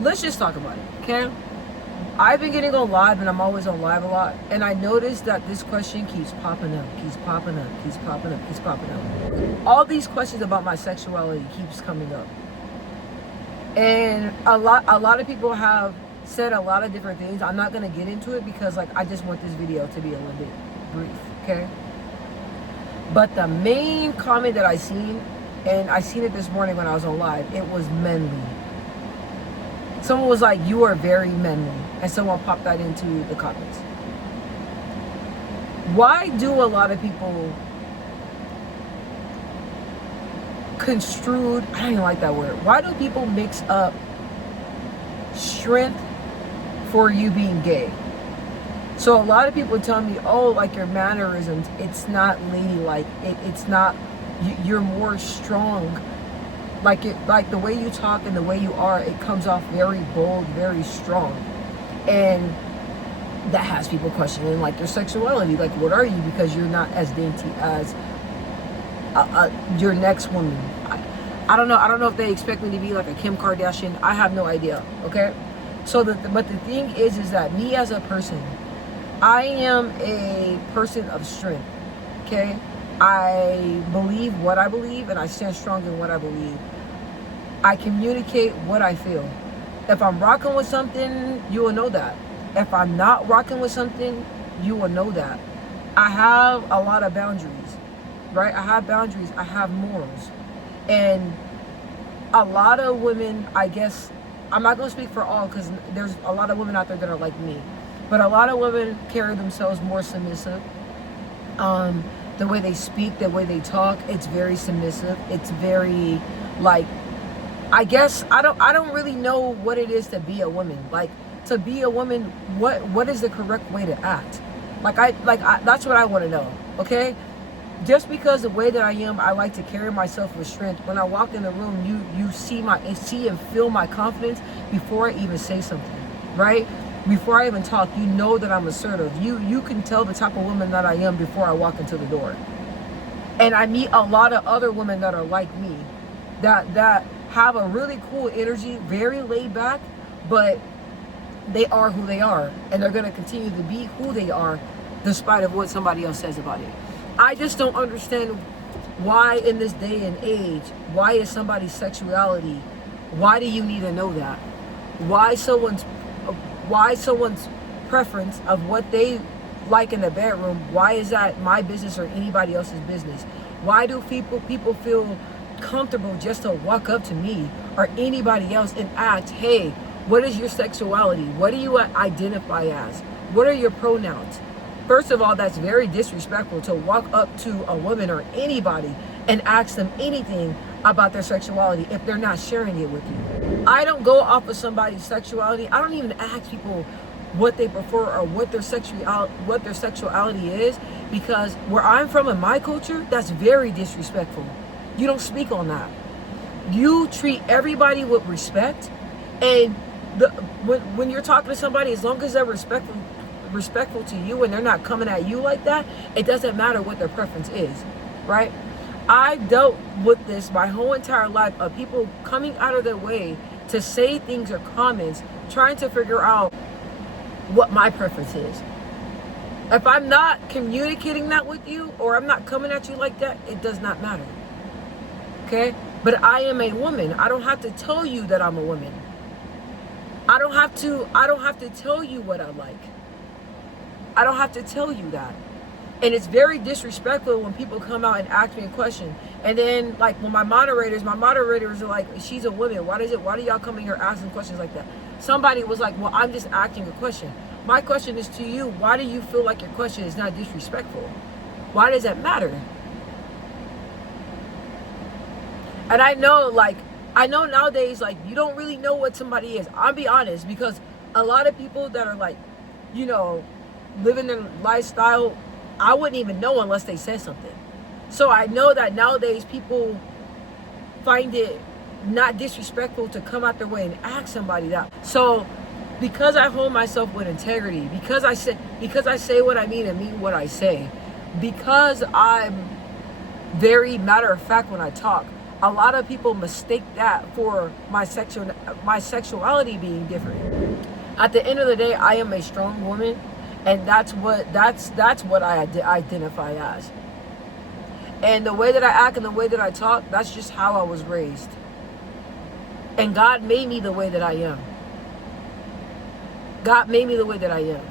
let's just talk about it, okay? I've been getting on live, and I'm always on live a lot, and I noticed that this question keeps popping up, keeps popping up, keeps popping up, keeps popping up. All these questions about my sexuality keeps coming up. And a lot of people have said a lot of different things. I'm not going to get into it because like I just want this video to be a little bit brief, okay? But the main comment that I seen, and I seen it this morning when I was on live, it was manly. Someone was like, you are very manly. And someone popped that into the comments. Why do a lot of people construed, I don't even like that word. Why do people mix up strength for you being gay? So a lot of people tell me, oh, like your mannerisms, it's not ladylike. It's not, you're more strong. Like the way you talk and the way you are, it comes off very bold, very strong. And that has people questioning like your sexuality. Like, what are you? Because you're not as dainty as your next woman. I don't know. I don't know if they expect me to be like a Kim Kardashian. I have no idea. Okay. So but the thing is that me as a person, I am a person of strength. Okay. I believe what I believe, and I stand strong in what I believe. I communicate what I feel. If I'm rocking with something, you will know that. If I'm not rocking with something, you will know that. I have a lot of boundaries, right? I have boundaries. I have morals. And a lot of women, I guess, I'm not going to speak for all because there's a lot of women out there that are like me. But a lot of women carry themselves more submissive. The way they speak, the way they talk, it's very submissive. It's very like, I guess I don't really know what it is to be a woman. Like, to be a woman, what is the correct way to act? That's what I want to know. Okay, just because the way that I am, I like to carry myself with strength. When I walk in the room, you see and feel my confidence before I even say something, right? Before I even talk, you know that I'm assertive. You can tell the type of woman that I am before I walk into the door. And I meet a lot of other women that are like me, that have a really cool energy, very laid back, but they are who they are, and they're going to continue to be who they are despite of what somebody else says about it. I just don't understand why in this day and age, why is somebody's sexuality, why do you need to know that? Why someone's preference of what they like in the bedroom, why is that my business or anybody else's business? Why do people feel comfortable just to walk up to me or anybody else and ask, hey, what is your sexuality? What do you identify as? What are your pronouns? First of all, that's very disrespectful to walk up to a woman or anybody and ask them anything about their sexuality if they're not sharing it with you. I don't go off of somebody's sexuality. I don't even ask people what they prefer or what their sexuality is, because where I'm from in my culture, that's very disrespectful. You don't speak on that. You treat everybody with respect, and when you're talking to somebody, as long as they're respectful to you and they're not coming at you like that, it doesn't matter what their preference is, right? I've dealt with this my whole entire life of people coming out of their way to say things or comments, trying to figure out what my preference is. If I'm not communicating that with you, or I'm not coming at you like that, it does not matter. Okay? But I am a woman. I don't have to tell you that I'm a woman. I don't have to tell you what I like. I don't have to tell you that. And it's very disrespectful when people come out and ask me a question. And then like when my moderators are like, she's a woman. Why do y'all come in here asking questions like that? Somebody was like, well, I'm just asking a question. My question is to you. Why do you feel like your question is not disrespectful? Why does that matter? And I know nowadays, like, you don't really know what somebody is. I'll be honest, because a lot of people that are like, you know, living their lifestyle, I wouldn't even know unless they said something. So I know that nowadays people find it not disrespectful to come out their way and ask somebody that. So because I hold myself with integrity, because I say what I mean and mean what I say, because I'm very matter of fact when I talk, A lot of people mistake that for my sexuality being different. At the end of the day, I am a strong woman, and that's what I identify as. And the way that I act and the way that I talk, that's just how I was raised. And God made me the way that I am. God made me the way that I am.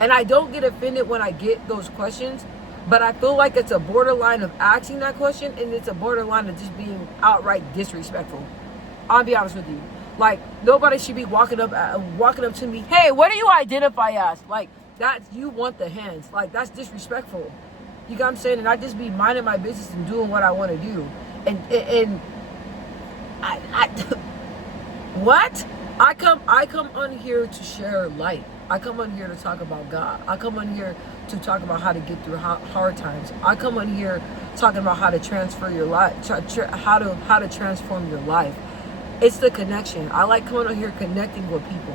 And I don't get offended when I get those questions, but I feel like it's a borderline of asking that question, and it's a borderline of just being outright disrespectful. I'll be honest with you. Like, nobody should be walking up to me, hey, what do you identify as? Like, that's, you want the hands. Like, that's disrespectful. You know what I'm saying? And I just be minding my business and doing what I want to do. And I what? I come on here to share light. I come on here to talk about God. I come on here to talk about how to get through hard times. I come on here talking about how to transfer your life, how to transform your life. It's the connection. I like coming on here connecting with people,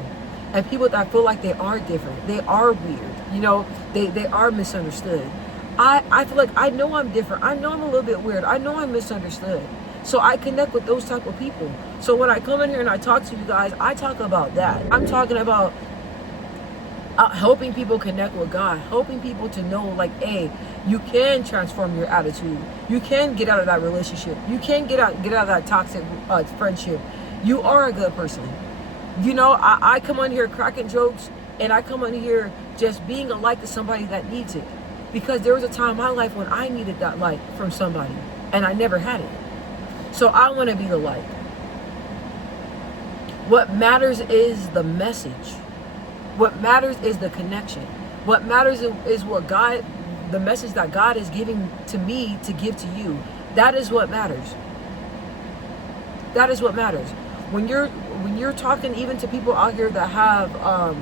and people that feel like they are different. They are weird. You know, they are misunderstood. I feel like I know I'm different. I know I'm a little bit weird. I know I'm misunderstood. So I connect with those type of people. So when I come in here and I talk to you guys, I talk about that. I'm talking about helping people connect with God, helping people to know, like, hey, you can transform your attitude. You can get out of that relationship. You can get out of that toxic friendship. You are a good person. You know, I come on here cracking jokes, and I come on here just being a light to somebody that needs it. Because there was a time in my life when I needed that light from somebody, and I never had it. So I want to be the light. What matters is the message. What matters is the connection. What matters is what God, the message that God is giving to me to give to you. That is what matters. That is what matters. When you're talking even to people out here that have an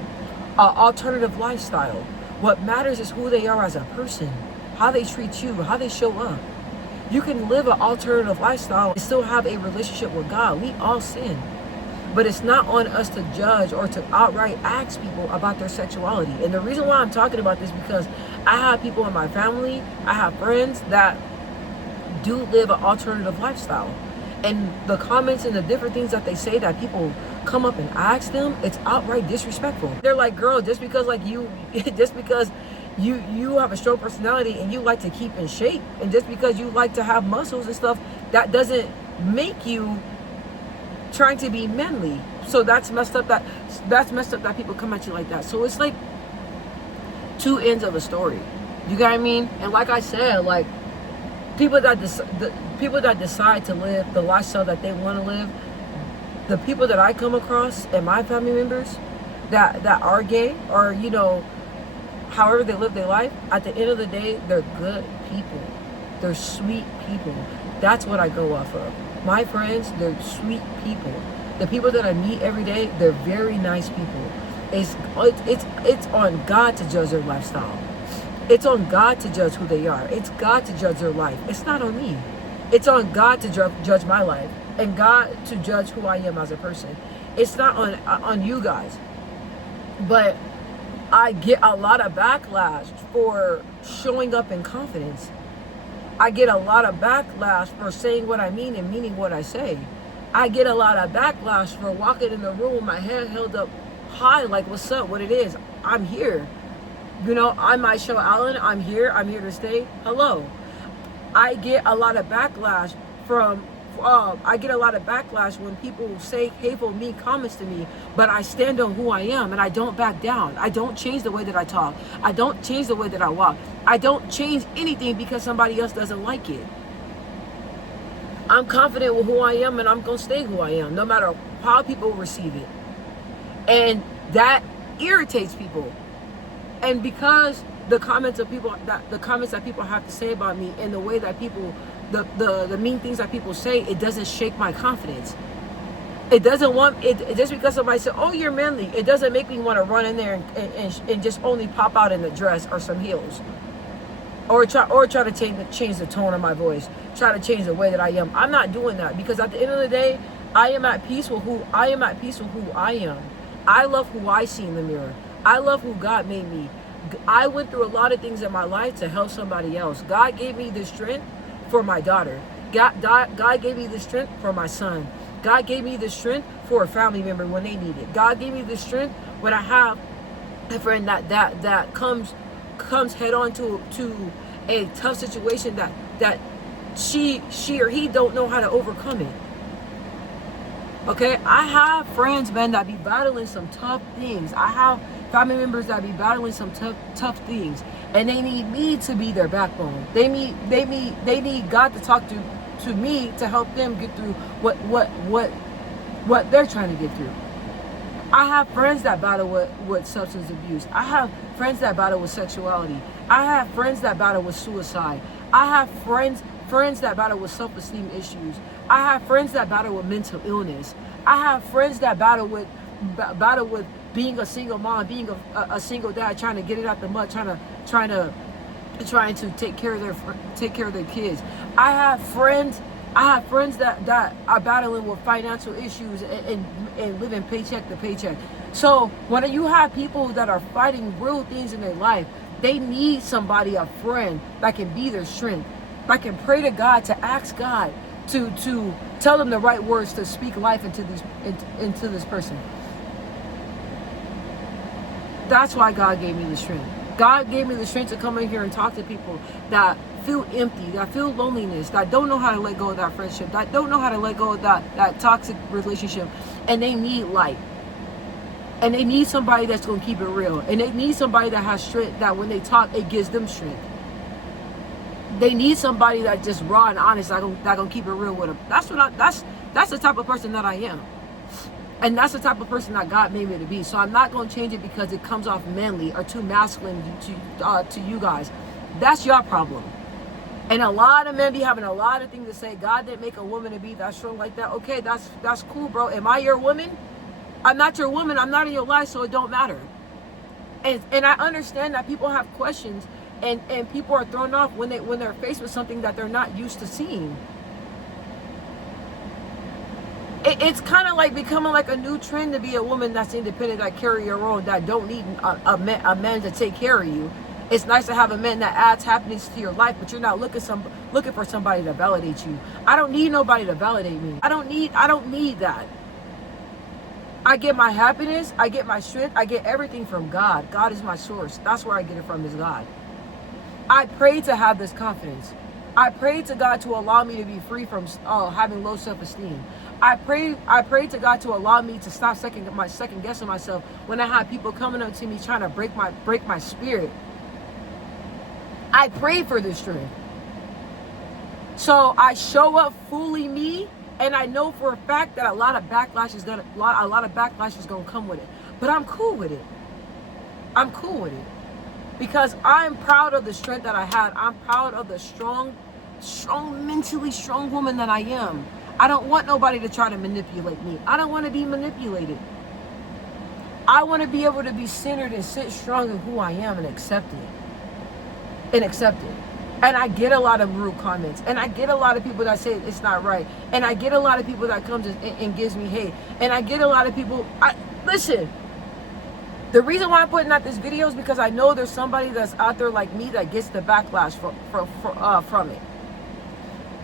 alternative lifestyle, what matters is who they are as a person, how they treat you, how they show up. You can live an alternative lifestyle and still have a relationship with God. We all sin. But it's not on us to judge or to outright ask people about their sexuality. And the reason why I'm talking about this is because I have people in my family, I have friends that do live an alternative lifestyle. And the comments and the different things that they say that people come up and ask them, it's outright disrespectful. They're like, girl, just because you have a strong personality and you like to keep in shape, and just because you like to have muscles and stuff, that doesn't make you trying to be manly. So that's messed up that people come at you like that. So it's like two ends of a story. You got what I mean? And like I said, like, people that decide to live the lifestyle that they want to live, the people that I come across and my family members that are gay, or, you know, however they live their life, at the end of the day, they're good people. They're sweet people. That's what I go off of. My friends, they're sweet people. The people that I meet every day, they're very nice people. It's on God to judge their lifestyle. It's on God to judge who they are. It's God to judge their life. It's not on me. It's on God to judge my life, and God to judge who I am as a person. It's not on you guys. But I get a lot of backlash for showing up in confidence. I get a lot of backlash for saying what I mean and meaning what I say. I get a lot of backlash for walking in the room with my head held up high, like, what's up, what it is. I'm here. You know, I'm Michelle Allen. I'm here to stay. Hello. I get a lot of backlash when people say hateful, mean comments to me, but I stand on who I am and I don't back down. I don't change the way that I talk. I don't change the way that I walk. I don't change anything because somebody else doesn't like it. I'm confident with who I am, and I'm going to stay who I am, no matter how people receive it. And that irritates people. And because the comments that people have to say about me, and the way that people, the mean things that people say, it doesn't shake my confidence. It doesn't want it just because somebody said, "Oh, you're manly." It doesn't make me want to run in there and just only pop out in a dress or some heels, or try to change the tone of my voice, try to change the way that I am. I'm not doing that, because at the end of the day, I am at peace with who I am. I love who I see in the mirror. I love who God made me. I went through a lot of things in my life to help somebody else. God gave me the strength for my daughter. God gave me the strength for my son. God gave me the strength for a family member when they need it. God gave me the strength when I have a friend that comes head on to a tough situation that she or he don't know how to overcome it. Okay, I have friends, man, that be battling some tough things. I have family members that be battling some tough things, and they need me to be their backbone. They need God to talk to me to help them get through what they're trying to get through. I have friends that battle with substance abuse. I have friends that battle with sexuality. I have friends that battle with suicide. I have friends that battle with self-esteem issues. I have friends that battle with mental illness. I have friends that battle with being a single mom, being a single dad, trying to get it out the mud, trying to take care of their kids. I have friends that are battling with financial issues and living paycheck to paycheck. So when you have people that are fighting real things in their life, they need somebody, a friend, that can be their strength, that can pray to God, to ask God to tell them the right words to speak life into this person. That's why God gave me the strength. God gave me the strength to come in here and talk to people that feel empty, that feel loneliness, that don't know how to let go of that friendship, that don't know how to let go of that toxic relationship, and they need light. And they need somebody that's going to keep it real. And they need somebody that has strength, that when they talk, it gives them strength. They need somebody that's just raw and honest, that gonna keep it real with them. That's the type of person that I am. And that's the type of person that God made me to be. So I'm not going to change it because it comes off manly or too masculine to you guys. That's your problem. And a lot of men be having a lot of things to say. God didn't make a woman to be that strong like that. Okay, that's cool, bro. Am I your woman? I'm not your woman. I'm not in your life, so it don't matter. And I understand that people have questions and people are thrown off when they're faced with something that they're not used to seeing. It's kind of like becoming like a new trend to be a woman that's independent, that carry your own, that don't need a man to take care of you. It's nice to have a man that adds happiness to your life, but you're not looking for somebody to validate you. I don't need nobody to validate me. I don't need that. I get my happiness, I get my strength, I get everything from God. God is my source. That's where I get it from, is God. I pray to have this confidence. I pray to God to allow me to be free from having low self-esteem. I pray to God to allow me to stop second guessing myself when I have people coming up to me trying to break my spirit. I pray for this strength. So I show up fully me, and I know for a fact that a lot of backlash is gonna come with it. But I'm cool with it. I'm cool with it. Because I'm proud of the strength that I had. I'm proud of the strong, mentally strong woman that I am. I don't want nobody to try to manipulate me. I don't want to be manipulated. I want to be able to be centered and sit strong in who I am and accept it. And I get a lot of rude comments. And I get a lot of people that say it's not right. And I get a lot of people that comes and gives me hate. And I get a lot of people... Listen. The reason why I'm putting out this video is because I know there's somebody that's out there like me that gets the backlash from it.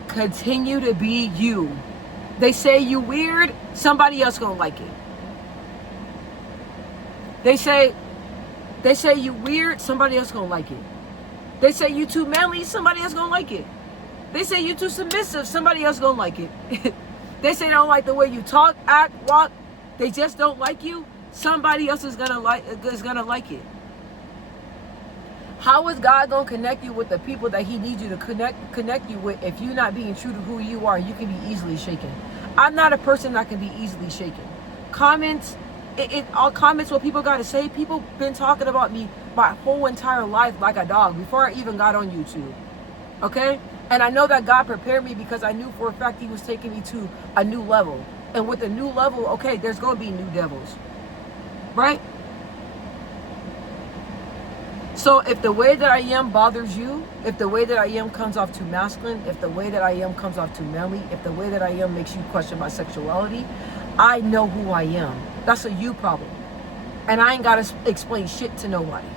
Continue to be you. They say you weird, somebody else gonna like it. They say you weird, somebody else gonna like it. They say you too manly, somebody else gonna like it. They say you too submissive, somebody else gonna like it. They say they don't like the way you talk, act, walk. They just don't like you. Somebody else is gonna like it. How is God gonna connect you with the people that He needs you to connect you with if you're not being true to who you are? You can be easily shaken. I'm not a person that can be easily shaken. Comments, all comments, what people gotta say. People been talking about me my whole entire life like a dog before I even got on YouTube. Okay? And I know that God prepared me because I knew for a fact He was taking me to a new level. And with a new level, okay, there's gonna be new devils. Right? So if the way that I am bothers you, if the way that I am comes off too masculine, if the way that I am comes off too manly, if the way that I am makes you question my sexuality, I know who I am. That's a you problem. And I ain't got to explain shit to nobody.